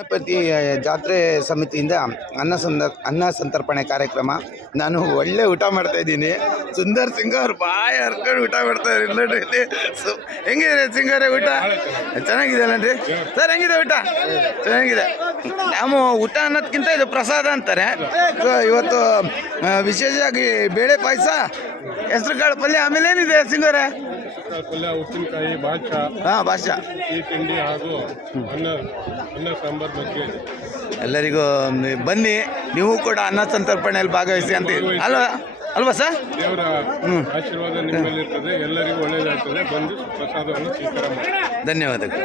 ಗಣಪತಿ ಜಾತ್ರೆ ಸಮಿತಿಯಿಂದ ಅನ್ನ ಸಂದ, ಅನ್ನ ಸಂತರ್ಪಣೆ ಕಾರ್ಯಕ್ರಮ. ನಾನು ಒಳ್ಳೆ ಊಟ ಮಾಡ್ತಾ ಇದ್ದೀನಿ. ಸುಂದರ್ ಸಿಂಗ್ ಅವ್ರು ಬಾಯಿ ಹರ್ಕೊಂಡು ಊಟ ಮಾಡ್ತಾ ಇದ್ದಾರೆ. ಸು- ಹೆಂಗಿದೆ ಸಿಂಗರೇ ಊಟ? ಚೆನ್ನಾಗಿದೆ ಅಲ್ಲನ್ರಿ ಸರ್, ಹೆಂಗಿದೆ ಊಟ? ಚೆನ್ನಾಗಿದೆ. ನಾವು ಊಟ ಅನ್ನೋದಕ್ಕಿಂತ ಇದು ಪ್ರಸಾದ ಅಂತಾರೆ. ಸೊ, ಇವತ್ತು ವಿಶೇಷವಾಗಿ ಬೇಳೆ ಪಾಯಸ ಹೆಸರು ಕಾಳು ಪಲ್ಯ, ಆಮೇಲೆ ಏನಿದೆ ಸಿಂಗರೇ? ಪಲ್ಯ ಉಪ್ಪಿನಕಾಯಿ ಬಾಷಾ ಹಾಂ ಭಾಷಾ. ಈ ತಿಂಡಿ ಹಾಗೂ ಅನ್ನ ಅನ್ನ ಸಾಂಬಾರ್ ಬಗ್ಗೆ. ಎಲ್ಲರಿಗೂ ಬನ್ನಿ. ನೀವು ಕೂಡ ಅನ್ನ ಸಂತರ್ಪಣೆಯಲ್ಲಿ ಭಾಗವಹಿಸಿ ಅಂತ ಅಲ್ವಾ? ಅಲ್ವಾ ಸರ್? ದೇವರ ಆಶೀರ್ವಾದ ನಿಮ್ಮ ಮೇಲೆ ಇರ್ತದೆ ಎಲ್ಲರಿಗೂ ಒಳ್ಳೆಯದಾಗ್ತದೆ ಬಂದು ಪ್ರಸಾದವನ್ನು ಸ್ವೀಕಾರ ಮಾಡಿ. ಧನ್ಯವಾದಗಳು.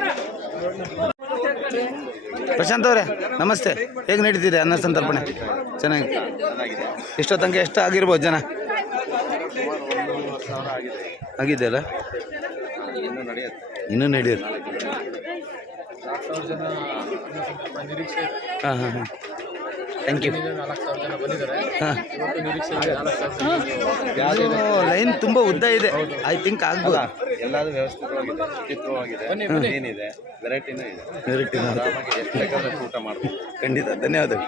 ಪ್ರಶಾಂತ್ ಅವರೇ ನಮಸ್ತೆ. ಹೇಗೆ ನಡೀತಿದೆ ಅನ್ನ ಸಂತರ್ಪಣೆ? ಚೆನ್ನಾಗಿ ಎಷ್ಟೋ ತನಕ ಎಷ್ಟು ಆಗಿರ್ಬೋದು ಜನ? ಆಗಿದೆ ಅಲ್ಲ? ಇನ್ನೂ ನಡೆಯುತ್ತೆ. ಹಾಂ ಹಾಂ ಹಾಂ. ಥ್ಯಾಂಕ್ ಯು ಹಾಂ. ಲೈನ್ ತುಂಬ ಉದ್ದ ಇದೆ. ಐ ಥಿಂಕ್ ಆಗ್ಬೋದು. ಎಲ್ಲಾದ್ರೂ ವ್ಯವಸ್ಥಿತವಾಗಿದೆ ಶುಚಿತ್ವವಾಗಿದೆ ಏನಿದೆ? ವೆರೈಟಿನೂ ಇದೆ. ವೆರೈಟಿನೂ ಊಟ ಮಾಡ್ಬೋದು. ಖಂಡಿತ. ಧನ್ಯವಾದಗಳು.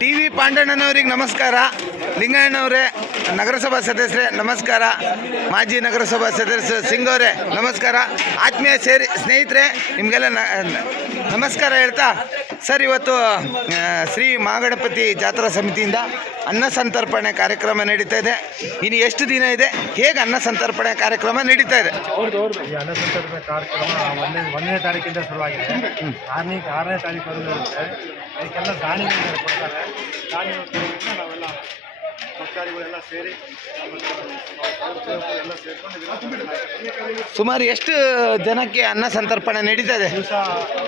ಟಿ ವಿ ಪಾಂಡಣ್ಣನವರಿಗೆ ನಮಸ್ಕಾರ. ಲಿಂಗಣ್ಣವರೇ ನಗರಸಭಾ ಸದಸ್ಯರೇ ನಮಸ್ಕಾರ. ಮಾಜಿ ನಗರಸಭಾ ಸದಸ್ಯ ಸಿಂಗ್ ಅವರೇ ನಮಸ್ಕಾರ. ಆತ್ಮೀಯ ಸೇರಿ ಸ್ನೇಹಿತರೆ ನಿಮಗೆಲ್ಲ ನಮಸ್ಕಾರ ಹೇಳ್ತಾ ಸರ್ ಇವತ್ತು ಶ್ರೀ ಮಹಾಗಣಪತಿ ಜಾತ್ರಾ ಸಮಿತಿಯಿಂದ ಅನ್ನ ಸಂತರ್ಪಣೆ ಕಾರ್ಯಕ್ರಮ ನಡೀತಾ ಇದೆ. ಇನ್ನು ಎಷ್ಟು ದಿನ ಇದೆ? ಹೇಗೆ ಅನ್ನ ಸಂತರ್ಪಣೆ ಕಾರ್ಯಕ್ರಮ ನಡೀತಾ ಇದೆ? ಈ ಕಾರ್ಯಕ್ರಮ ಒಂದನೇ ಒಂದನೇ ತಾರೀಕಿಂದ ಶುರುವಾಗಿದೆ. ಆರನೇ ಆರನೇ ತಾರೀಕು ಇರುತ್ತೆ. ಅದಕ್ಕೆಲ್ಲ ದಾನಿಗಳು ಕೊಡ್ತಾರೆ. ದಾನಿಗಳು ನಾವೆಲ್ಲ ಭಕ್ತಾದಿಗಳೆಲ್ಲ ಸೇರಿ ಎಲ್ಲ ಸೇರ್ಕೊಂಡು ಸುಮಾರು ಎಷ್ಟು ಜನಕ್ಕೆ ಅನ್ನ ಸಂತರ್ಪಣೆ ನಡೀತದೆ ಇದೆ? ದಿವಸ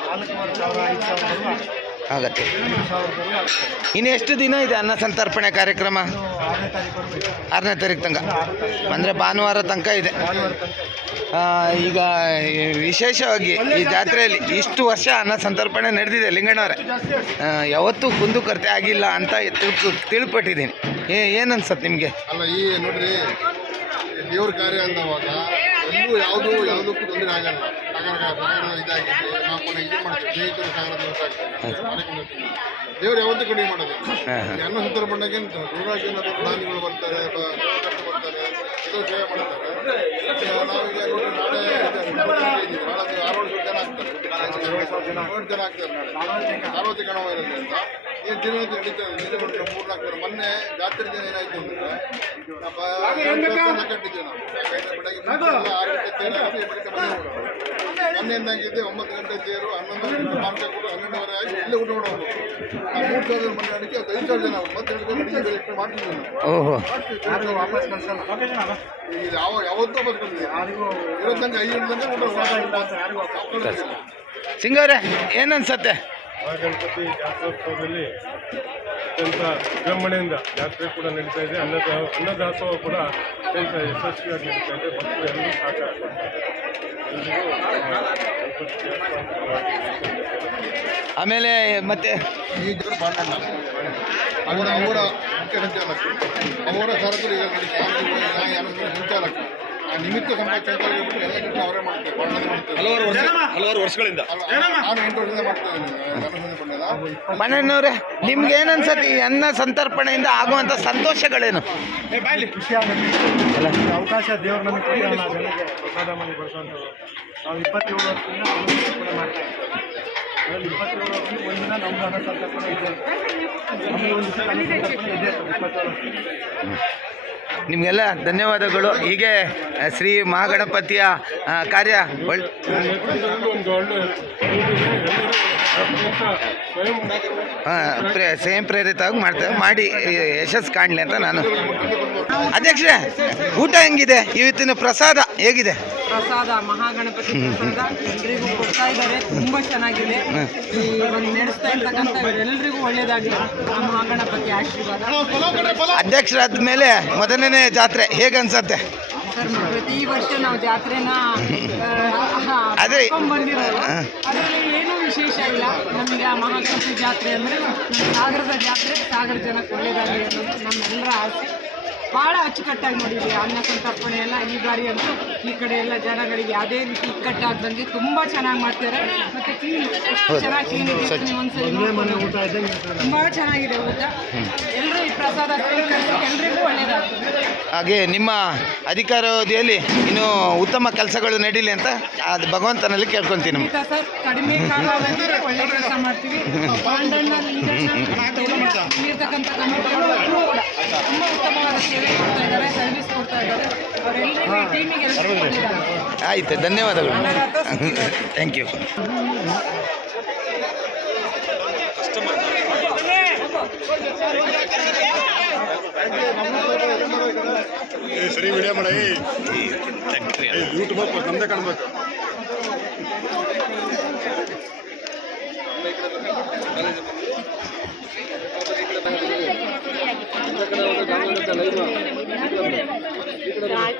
ನಾಲ್ಕೂವರೆ ಸಾವಿರ ಐದು ಆಗ್ತದೆ ಆಗತ್ತೆ. ಇನ್ನು ಎಷ್ಟು ದಿನ ಇದೆ ಅನ್ನ ಸಂತರ್ಪಣೆ ಕಾರ್ಯಕ್ರಮ? ಆರನೇ ತಾರೀಕು ತನಕ. ಅಂದರೆ ಭಾನುವಾರ ತನಕ ಇದೆ. ಈಗ ವಿಶೇಷವಾಗಿ ಈ ಜಾತ್ರೆಯಲ್ಲಿ ಇಷ್ಟು ವರ್ಷ ಅನ್ನ ಸಂತರ್ಪಣೆ ನಡೆದಿದೆ ಲಿಂಗಣ್ಣವರೇ. ಯಾವತ್ತೂ ಕುಂದು ಕೊರತೆ ಆಗಿಲ್ಲ ಅಂತ ತಿಳ್ಕೊ, ತಿಳ್ಪಟ್ಟಿದ್ದೀನಿ. ಏನು ನಿಮಗೆ? ಅಲ್ಲ, ಈ ನೋಡ್ರಿ, ದೇವ್ರ ಕಾರ್ಯ ಅಂದವಾಗ ಎಲ್ಲೂ ಯಾವುದು ಯಾವುದಕ್ಕೂ ತೊಂದರೆ ಆಗಲ್ಲ. ಸಾಗರ ಸಾಗರ ಇದಾಗಿದೆ. ನಾವು ಕೊನೆ ಇದು ಮಾಡ್ತೀವಿ ಸ್ನೇಹಿತರು ಸಾಗರ ದಿವಸ ದೇವ್ರು ಯಾವತ್ತೂ ಕಡಿಮೆ ಮಾಡೋದು ಈ ಅನ್ನ ಸುತ್ತರ ಬಂದಾಗ ನೂರಾರು ಜನ ದಾನಿಗಳು ಬರ್ತಾರೆ ಬರ್ತಾರೆ ಇದು ಸೇವೆ ಮಾಡ್ತಾರೆ. ನಾವೀಗ ನೋಡಿ ನಾಳೆ ನಾಳೆ ಆರು ಜನ ಆಗ್ತಾರೆ ಏಳು ಜನ ಆಗ್ತಾರೆ ನಾಳೆ. ಸಾರ್ವತ್ರಿಕ ಹಣ ಇರೋದ್ರಿಂದ ಈ ದಿನವೂ ನಡೀತಾ ಇದೆ. ದಿನ ಒಂದು ಮೂರು ನಾಲ್ಕು ಜನ ಮೊನ್ನೆ ಜಾತ್ರೆ ದಿನ ಏನಾಯ್ತು ಅಂದ್ರೆ ಕಟ್ಟಿದ್ವಿ ನಾವು ಗಂಟೆ ಗಂಟೆ ಎಂದಾಗಿದೆ ಒಂಬತ್ತು ಗಂಟೆ ತೇರು ಹನ್ನೊಂದು ಗಂಟೆ ಮಾರ್ಗ ಕೂಡ ಹನ್ನೆರಡುವರೆ ಆಗಿ ಇಲ್ಲೇ ಊಟ ಮೂರು ಸಾವಿರ ಮನೆ ಅಡಿಕೆ ಅದು ಐದು ಸಾವಿರ ಜನ. ಮತ್ತೆ ನಾವು. ಓಹೋ. ಯಾರಿಗೂ ವಾಪಸ್ ಕಳ್ಸಲ್ಲ. ಈಗ ಯಾವ ಯಾವತ್ತೂ ಬರ್ಕೊಂಡಿದ್ದೀವಿ ಯಾರಿಗೂ ಇರೋ ತನಕ ಐದು ತನಕ ಊಟ ಸಿಂಗವ್ರೆ ಏನನ್ಸತ್ತೆ ಅನ್ಸತ್ತೆ? ಗಣಪತಿ ಜಾತ್ರೋತ್ಸವದಲ್ಲಿ ಅತ್ಯಂತ ವಿಜೃಂಭಣೆಯಿಂದ ಜಾತ್ರೆ ಕೂಡ ನಡೀತಾ ಇದೆ. ಅನ್ನದ ಅನ್ನದಾಸೋಹ ಕೂಡ ಅತ್ಯಂತ ಯಶಸ್ವಿಯಾಗಿ ನಡೀತಾ ಇದೆ. ಭಕ್ತರು ಎಲ್ಲರೂ ಸಹಕಾರ ಆಮೇಲೆ ಮತ್ತೆ ಅವರ ಅವರ ಮುಖ್ಯ ಸಂಚಾಲಕ ಅವರ ಸರಕು ಈಗ ಸಂಚಾಲಕ ನಿಮಿತ್ತ ಸಮಾಜ ಅವರೇ ಮಾಡ್ತಾರೆ. ಮಾಡ್ತಾರೆ ಹಲವಾರು ವರ್ಷ ಹಲವಾರು ವರ್ಷಗಳಿಂದ. ನಾನು ಎಂಟು ವರ್ಷದಿಂದ ಮಾಡ್ತಾ ಇದ್ದೀನಿ. ಅನುಸರಣೆ ಬಣ್ಣದ ಮಣ್ಣಣ್ಣವ್ರೆ ನಿಮ್ಗೆ ಏನು ಅನ್ಸತ್ತೆ ಈ ಅನ್ನ ಸಂತರ್ಪಣೆಯಿಂದ ಆಗುವಂಥ ಸಂತೋಷಗಳೇನು? ಖುಷಿ ಆಗುತ್ತೆ ಅವಕಾಶ ದೇವ್ರು ನಮಗೆ ಕೊಟ್ಟು ನಾವು ಜನಕ್ಕೆ ಪ್ರಸಾದ ಮಾಡಿ ಬಡಿಸೋಂಥದ್ದು ನಾವು ಇಪ್ಪತ್ತೇಳು ವರ್ಷದಿಂದ ಅನುಭವ ಮಾಡ್ತಾ ಇದ್ದೀವಿ. ಅದರಲ್ಲಿ ಇಪ್ಪತ್ತೇಳು ವರ್ಷದಿಂದ ಒಂದಿನ ನಮ್ಮ ಸಂತರ್ಪಣೆ ಇದೆ. ನಮಗೆ ಒಂದು ಸಂತರ್ಪಣೆ ಇದೆ. ಇಪ್ಪತ್ತೇಳು ವರ್ಷ ನಿಮಗೆಲ್ಲ ಧನ್ಯವಾದಗಳು. ಹೀಗೆ ಶ್ರೀ ಮಹಾಗಣಪತಿಯ ಕಾರ್ಯ ಒಳ್ಳೆ ಪ್ರೇ ಸ್ವಯಂ ಪ್ರೇರಿತವಾಗಿ ಮಾಡ್ತೇವೆ ಮಾಡಿ ಯಶಸ್ಸು ಕಾಣಲಿ ಅಂತ ನಾನು. ಅಧ್ಯಕ್ಷ ಊಟ ಹೆಂಗಿದೆ? ಇವತ್ತಿನ ಪ್ರಸಾದ ಹೇಗಿದೆ? ಪ್ರಸಾದ ಮಹಾಗಣಪತಿ ಪ್ರಸಾದ ಎಲ್ರಿಗೂ ಕೊಡ್ತಾ ಇದ್ದಾರೆ. ತುಂಬಾ ಚೆನ್ನಾಗಿದೆ. ಈ ಒಂದು ನಡೆಸ್ತಾ ಇರ್ತಕ್ಕಂಥ ಇವರೆಲ್ಲರಿಗೂ ಒಳ್ಳೇದಾಗಲಿ. ಆ ಮಹಾಗಣಪತಿ ಆಶೀರ್ವಾದ. ಅಧ್ಯಕ್ಷರಾದ ಮೇಲೆ ಮೊದಲನೇ ಜಾತ್ರೆ ಹೇಗನ್ಸತ್ತೆ ಸರ್ ಪ್ರತಿ ವರ್ಷ ನಾವು ಜಾತ್ರೆನ ಅದೇ. ಬಂದಿರೋದು. ಹಾ. ಅದರಲ್ಲಿ ಏನೂ ವಿಶೇಷ ಇಲ್ಲ. ನಮಗೆ ಆ ಮಹಾಗಣಪತಿ ಜಾತ್ರೆ ಅಂದರೆ ಸಾಗರದ ಜಾತ್ರೆ ಸಾಗರ ಜನಕ್ಕೆ ಒಳ್ಳೇದಾಗಲಿ ಅನ್ನೋದು ನಮ್ಮೆಲ್ಲರ ಆಸೆ. ಭಾಳ ಅಚ್ಚುಕಟ್ಟಾಗಿ ನೋಡಿದ್ವಿ ಅನ್ನ ಸಂತರ್ಪಣೆ ಎಲ್ಲ ಈ ಬಾರಿ ಅಂತೂ ಈ ಕಡೆ ಎಲ್ಲ ಜನಗಳಿಗೆ ಯಾವುದೇ ರೀತಿ ಇಕ್ಕಟ್ಟಾಗ್ದಂಗೆ ತುಂಬ ಚೆನ್ನಾಗಿ ಮಾಡ್ತಾರೆ ಮತ್ತು ಕ್ಲೀನ್ ಚೆನ್ನಾಗಿ ಕ್ಲೀನ್ ಒಂದ್ಸರಿ ತುಂಬ ಚೆನ್ನಾಗಿದೆ ಊಟ. ಎಲ್ಲರೂ ಈ ಪ್ರಸಾದ ಎಲ್ರಿಗೂ ಒಳ್ಳೆಯದಾಗ್ತದೆ ಹಾಗೆ ನಿಮ್ಮ ಅಧಿಕಾರಾವಧಿಯಲ್ಲಿ ಇನ್ನೂ ಉತ್ತಮ ಕೆಲಸಗಳು ನಡೀಲಿ ಅಂತ ಅದು ಭಗವಂತನಲ್ಲಿ ಕೇಳ್ಕೊತೀನಿ ಸರ್ ಕಡಿಮೆ ಒಳ್ಳೆ ಕೆಲಸ ಮಾಡ್ತೀವಿ. ಪಾಂಡಣ್ಣ ಇರ್ತಕ್ಕಂಥ ಕಮಿಟಿಗಳು ಕೂಡ ತುಂಬ ಉತ್ತಮವಾದ ಸೇವೆ ಕೊಡ್ತಾ ಇದ್ದಾರೆ ಸರ್ವಿಸ್ ಕೊಡ್ತಾ ಇದ್ದಾರೆ ಅವರೆಲ್ಲರಿಗೂ ಟೀಮಿಗೆ ಎಲ್ಲರಿಗೂ ಒಳ್ಳೆಯದಾಗ್ತದೆ ಆಯ್ತು ಧನ್ಯವಾದಗಳು ಥ್ಯಾಂಕ್ ಯು ಸರಿ ವಿಡಿಯೋ ಮಾಡಿ ಯೂಟ್ಯೂಬ್ ನಮ್ದೇ ಕಾಣ್ಬೇಕು ಐ ಟಿ ಈಗ ಕಾಣ್ತೀರಾ ಅಂತ ಹೇಳ್ಬೇಕು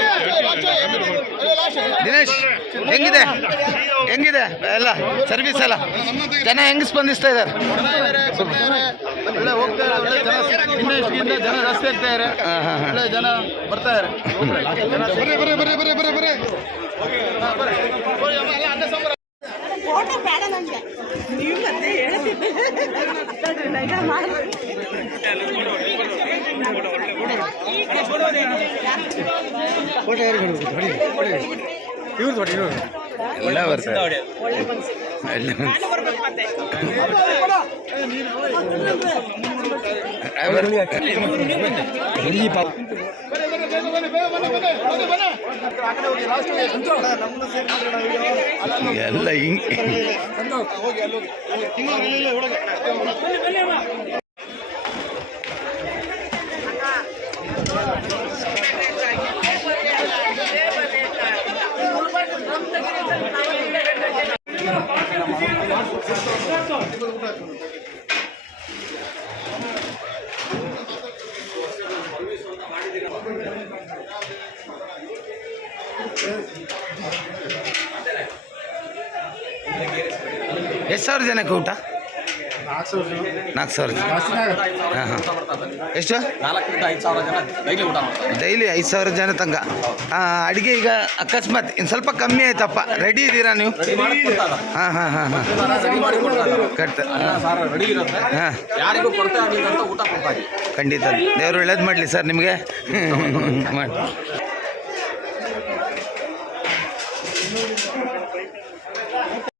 ದಿನೇಶ್ ಹೆಂಗಿದೆ? ಹೆಂಗಿದೆ? ಎಲ್ಲ ಸರ್ವಿಸ್ ಎಲ್ಲ? ಜನ ಹೆಂಗ್ ಸ್ಪಂದಿಸ್ತಾ ಇದ್ದಾರೆ? ಒಳ್ಳೆ ಹೋಗ್ತಾ ಒಳ್ಳೆ ಜನ ಜನ ಜಾಸ್ತಿ ಆಗ್ತಾ ಇದ್ದಾರೆ ಹಾಂ ಹಾಂ ಹಾಂ. ಒಳ್ಳೆ ಜನ ಬರ್ತಾ ಇದ್ದಾರೆ. ಫೋಟೋ ಯಾರಿಗೆ ಕೊಡ್ಬೇಕು ಹೊಡಿ ಹೊಡಿ. ಇವ್ರು ಹೊಡಿ ಇವ್ರು ಒಳ್ಳೆ ಒಳ್ಳೆ ಎಲ್ಲ ಹಿಂಗ್. ಎಷ್ಟು ಸಾವಿರ ಜನಕ್ಕೆ ಊಟ? ನಾಲ್ಕು ಸಾವಿರ ಜನ? ಹಾಂ ಹಾಂ. ಎಷ್ಟು? ನಾಲ್ಕರಿಂದ ಐದು ಸಾವಿರ ಜನ ಡೈಲಿ ಊಟ ಮಾಡ್ತಾರೆ. ಡೈಲಿ ಐದು ಸಾವಿರ ಜನ ತಂಗ ಅಡುಗೆ ಈಗ ಅಕಸ್ಮಾತ್ ಇನ್ನು ಸ್ವಲ್ಪ ಕಮ್ಮಿ ಆಯ್ತಪ್ಪ. ರೆಡಿ ಇದ್ದೀರಾ ನೀವು? ಹಾಂ ಹಾಂ ಹಾಂ ಹಾಂ. ರೆಡಿ ಮಾಡಿ ಕೊಡ್ತಾರೆ. ಕಟ್ಟ ಸಾರು ರೆಡಿ ಇರುತ್ತೆ. ಹಾಂ. ಖಂಡಿತ. ದೇವರು ಒಳ್ಳೇದು ಮಾಡಲಿ ಸರ್ ನಿಮಗೆ. ಮಾಡಿ